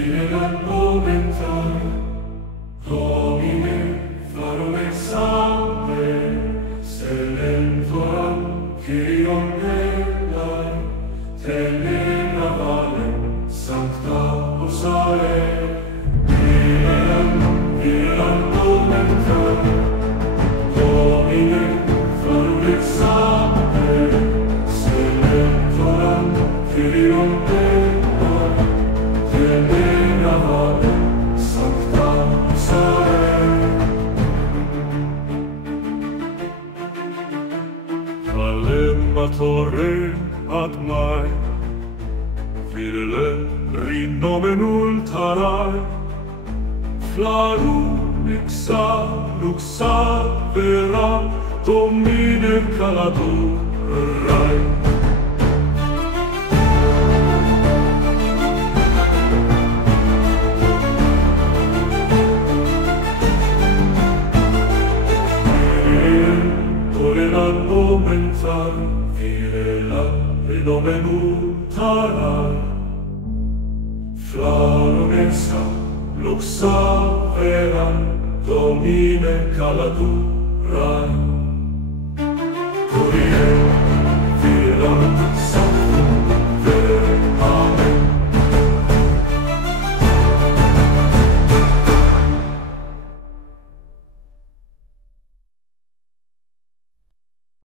Fidelan momentan, Domine, farum exampe, selentoram, Kyrion Helai, Telena valem, Sancta Usare. Fidelan momentan, Domine, farum exampe, selentoram, Kyrion Helai, Telena valem, Sancta Usare. Alematore ad mai, Fidele rinomenul tarai, Flarum ixa luxa veram, Domine caladurai. Toleran momentan, Fidelan rinomenul tarai, Flarum ixa luxa veram, Domine caladurai. Fidelan